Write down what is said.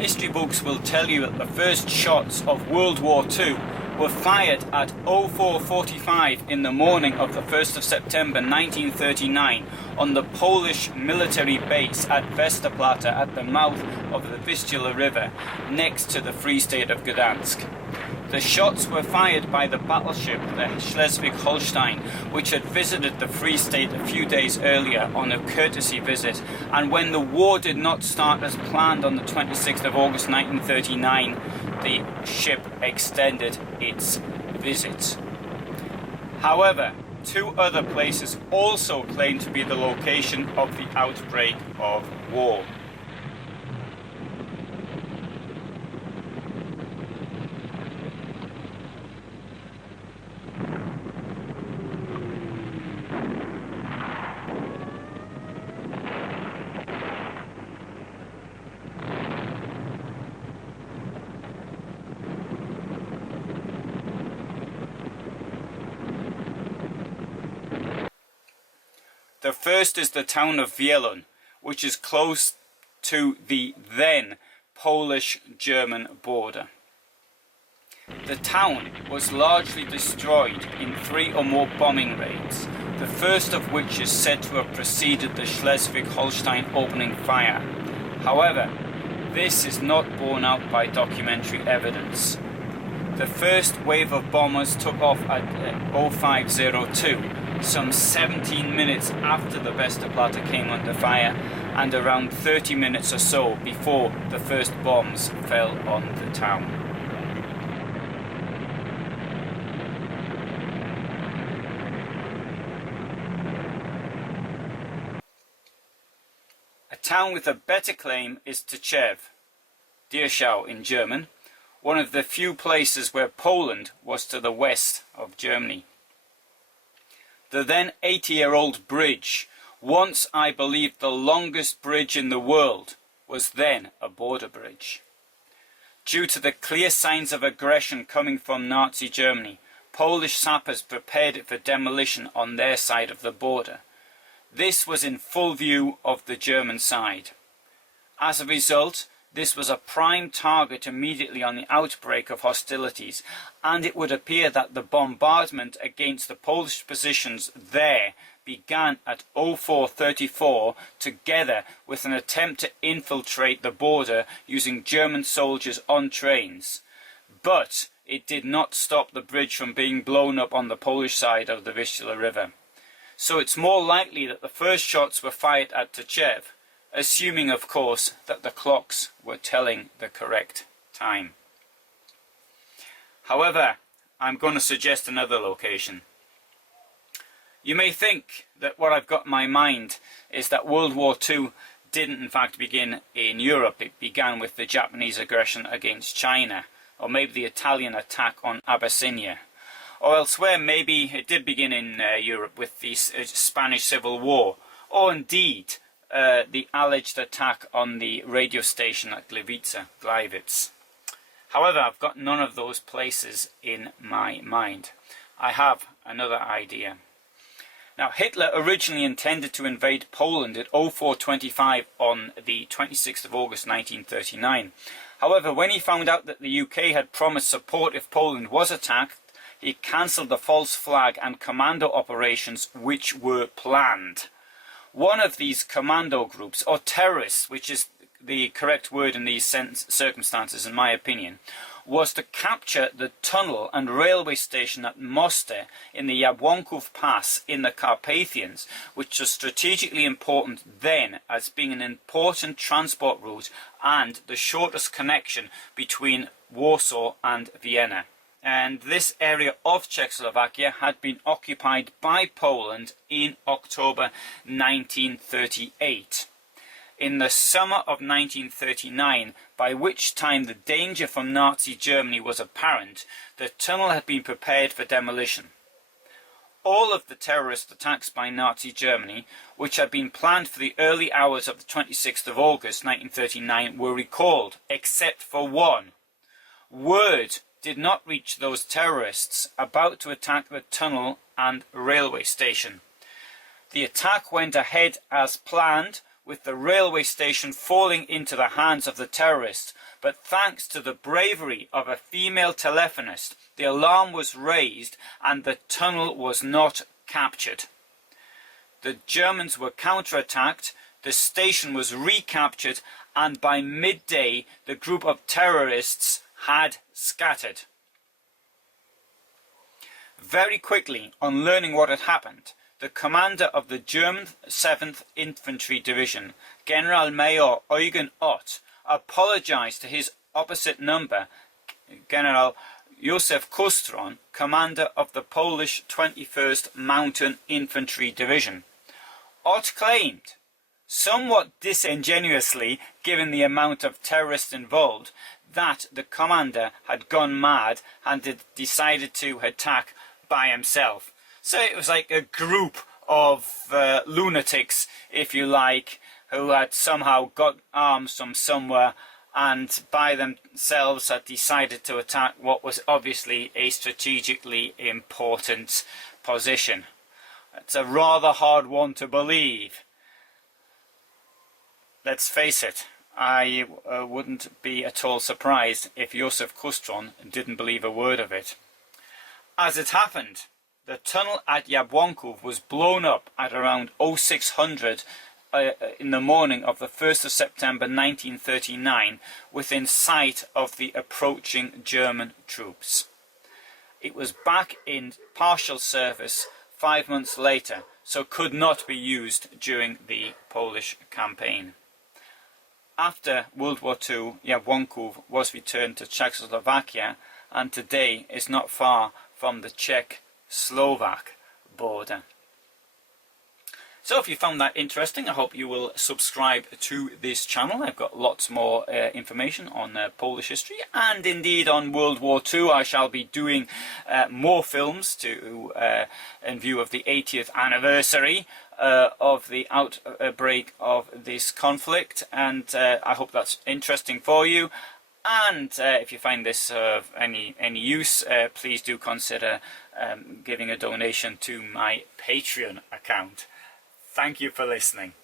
History books will tell you that the first shots of World War II were fired at 04:45 in the morning of the 1st of September 1939 on the Polish military base at Westerplatte at the mouth of the Vistula River next to the Free State of Gdańsk. The shots were fired by the battleship, the Schleswig Holstein, which had visited the Free State a few days earlier on a courtesy visit, and when the war did not start as planned on the 26th of August 1939, the ship extended its visit. However, two other places also claim to be the location of the outbreak of war. The first is the town of Wieluń, which is close to the then Polish-German border. The town was largely destroyed in 3 or more bombing raids, the first of which is said to have preceded the Schleswig Holstein opening fire. However, this is not borne out by documentary evidence. The first wave of bombers took off at 0502, some 17 minutes after the Westerplatte came under fire, and around 30 minutes or so before the first bombs fell on the town. A town with a better claim is Tczew, Dirschau in German, one of the few places where Poland was to the west of Germany. The then 80-year-old bridge, once I believe the longest bridge in the world, was then a border bridge. Due to the clear signs of aggression coming from Nazi Germany, Polish sappers prepared it for demolition on their side of the border. This was in full view of the German side. As a result, this was a prime target immediately on the outbreak of hostilities, and it would appear that the bombardment against the Polish positions there began at 04:34 together with an attempt to infiltrate the border using German soldiers on trains. But it did not stop the bridge from being blown up on the Polish side of the Vistula River. So it's more likely that the first shots were fired at Tczew, assuming of course that the clocks were telling the correct time. However, I'm going to suggest another location. You may think that what I've got in my mind is that World War II didn't in fact begin in Europe. It began with the Japanese aggression against China, or maybe the Italian attack on Abyssinia. Or elsewhere, maybe it did begin in Europe with the Spanish Civil War, or indeed the alleged attack on the radio station at Gliwice. However, I've got none of those places in my mind. I have another idea. Now, Hitler originally intended to invade Poland at 04:25 on the 26th of August 1939. However, when he found out that the UK had promised support if Poland was attacked, he cancelled the false flag and commando operations which were planned. One of these commando groups, or terrorists, which is the correct word in these circumstances in my opinion, was to capture the tunnel and railway station at Moste in the Jabłonków Pass in the Carpathians, which was strategically important then as being an important transport route and the shortest connection between Warsaw and Vienna. And this area of Czechoslovakia had been occupied by Poland in October 1938. In the summer of 1939, by which time the danger from Nazi Germany was apparent, the tunnel had been prepared for demolition. All of the terrorist attacks by Nazi Germany, which had been planned for the early hours of the 26th of August 1939, were recalled, except for one. Word did not reach those terrorists about to attack the tunnel and railway station. The attack went ahead as planned, with the railway station falling into the hands of the terrorists, but thanks to the bravery of a female telephonist, the alarm was raised and the tunnel was not captured. The Germans were counterattacked, the station was recaptured, and by midday the group of terrorists had scattered. Very quickly, on learning what had happened, the commander of the German 7th Infantry Division, Generalmajor Eugen Ott, apologized to his opposite number, General Józef Kostron, commander of the Polish 21st Mountain Infantry Division. Ott claimed, somewhat disingenuously given the amount of terrorists involved, that the commander had gone mad and had decided to attack by himself. So it was like a group of lunatics, if you like, who had somehow got arms from somewhere and by themselves had decided to attack what was obviously a strategically important position. It's a rather hard one to believe. Let's face it, I wouldn't be at all surprised if Józef Kostron didn't believe a word of it. As it happened, the tunnel at Jabłońków was blown up at around 0600 in the morning of the 1st of September 1939, within sight of the approaching German troops. It was back in partial service 5 months later, so could not be used during the Polish campaign. After World War II, Jabłońków was returned to Czechoslovakia and today is not far from the Czech-Slovak border. So if you found that interesting, I hope you will subscribe to this channel. I've got lots more information on Polish history and indeed on World War II. I shall be doing more films in view of the 80th anniversary of the outbreak of this conflict, and I hope that's interesting for you. And if you find this of any use, please do consider giving a donation to my Patreon account. Thank you for listening.